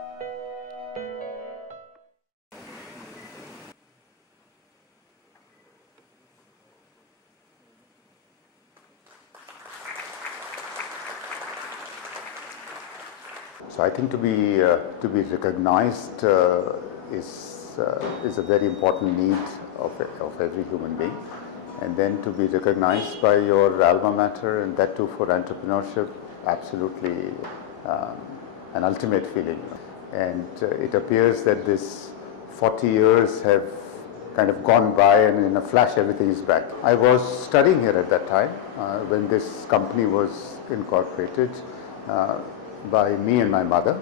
So I think to be recognized is a very important need of every human being, and then to be recognized by your alma mater, and that too for entrepreneurship, absolutely an ultimate feeling. And it appears that this 40 years have kind of gone by, and in a flash everything is back. I was studying here at that time when this company was incorporated by me and my mother.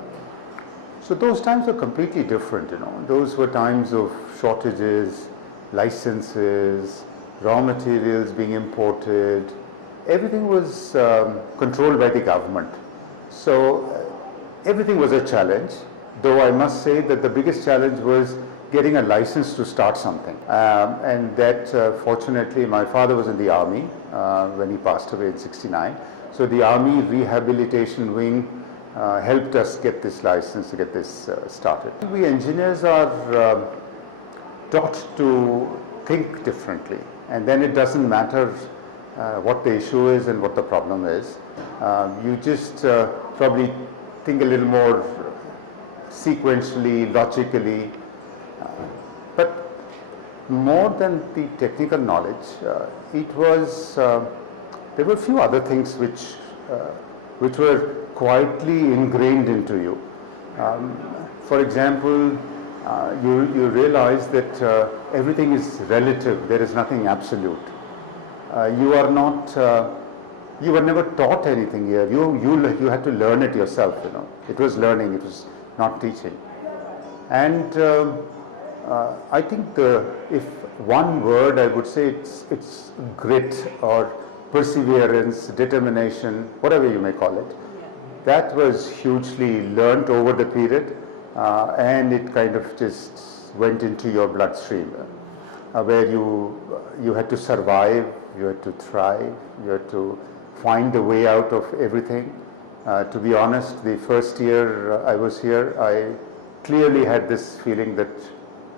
So those times were completely different, Those were times of shortages, licenses, raw materials being imported. Everything was controlled by the government. So everything was a challenge, though I must say that the biggest challenge was getting a license to start something. And that fortunately my father was in the army when he passed away in '69. So the army rehabilitation wing helped us get this license, to get this started. We engineers are taught to think differently, and then it doesn't matter what the issue is and what the problem is. You just probably think a little more sequentially, logically, but more than the technical knowledge, it was there were a few other things which were quietly ingrained into you. For example, you realize that everything is relative. There is nothing absolute. You are not. You were never taught anything here. You had to learn it yourself. It was learning. It was not teaching. And I think if one word I would say, it's grit or perseverance, determination, whatever you may call it. That was hugely learnt over the period, and it kind of just went into your bloodstream, where you had to survive, you had to thrive, you had to find the way out of everything. To be honest, the first year I was here, I clearly had this feeling that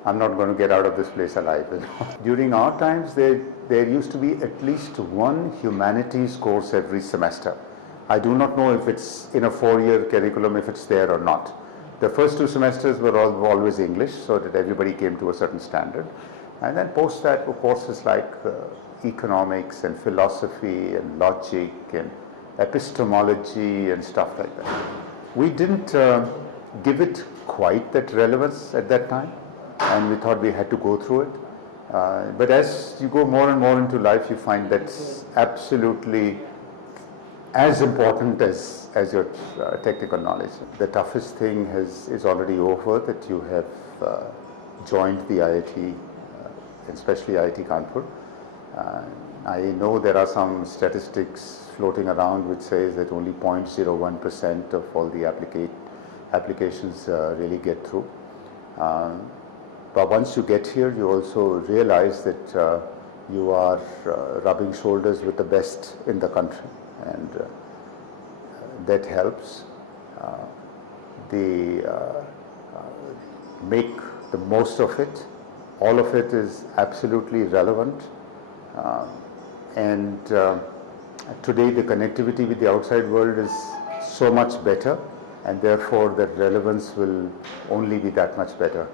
I'm not going to get out of this place alive. During our times, there used to be at least one humanities course every semester. I do not know if it's in a 4-year curriculum, if it's there or not. The first 2 semesters were always English, so that everybody came to a certain standard. And then post that were courses like economics and philosophy and logic and epistemology and stuff like that. We didn't give it quite that relevance at that time, and we thought we had to go through it. But as you go more and more into life, you find that's absolutely as important as your technical knowledge. The toughest thing is already over, that you have joined the IIT, especially IIT Kanpur. I know there are some statistics floating around which says that only 0.01% of all the applications really get through. But once you get here, you also realize that you are rubbing shoulders with the best in the country, and that helps. Make the most of it. All of it is absolutely relevant, and today the connectivity with the outside world is so much better, and therefore the relevance will only be that much better.